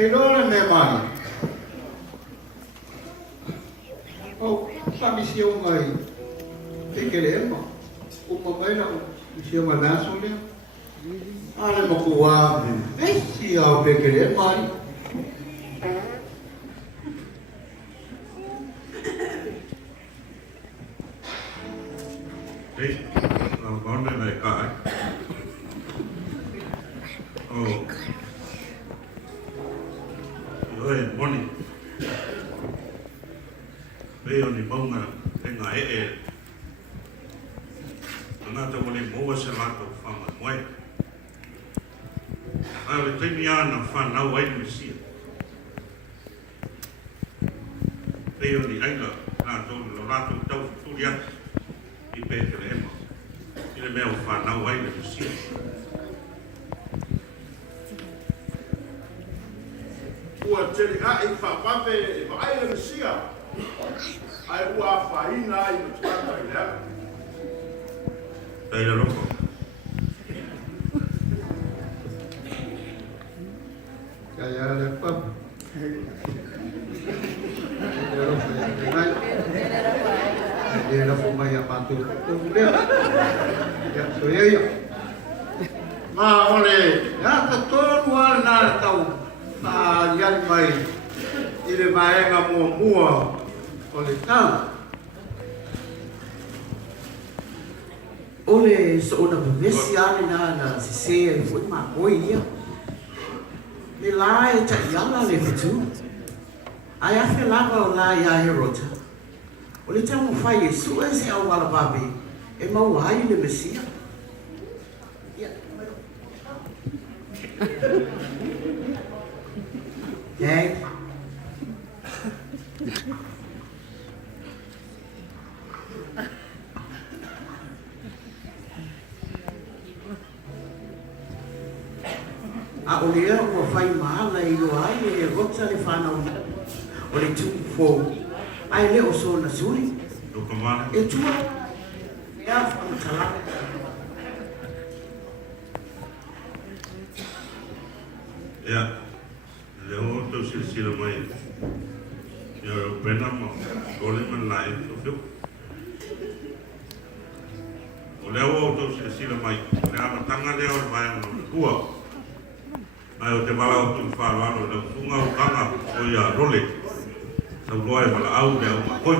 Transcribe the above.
Taylor me mai. Oh, kami siya ngay. Kikilin mo. Umabay na siya malaso niya. Ano makuha? Ay, siya kikilin mo. Hey, con đây này cãi. Oh. Ơi, morning. Bây giờ thì bông à, cái ngải ế. Nó cho mình mua xe lát của phòng ở ngoài. À, vì thế nhà nó phản nào ấy mình xịt. Bây giờ thì anh là cho nó lát trong châu tu điên. Đi về cho em. Đi lên mèo phản nào ấy mình xịt. Ua tele a i whapape e vai le mesia. Ai ua whaina i matata i lea. Đây là lúc Kaya lepas. Dia dah pemaya bantu. Dia. Ya, saya ya. Ma oleh, ya ketua luar na tahu. Ta yan mai. Ile mai mua oleh tahu. Ole so ona vesi ale na se foi ma coia. Me lá e yala le fitu. Ai a fe lava la ya herota. Ole te mo fai isso esse é o wala babe. E mau ai le mesia. Gang. A olea o fai mahala I o ai e rota le whanau o le tuku fōu. Ai le o so na suri. Đâu có mà. E tua. E a whanu talaka. Ya, leo tu silsila mai. Ya, pena mau. Boleh menai tu tu. Leo tu silsila mai. Leo matanga leo mai tua. Mai o te malau tu whāwano leo tunga o kanga o ia role. Sau loe wala au leo ma koi.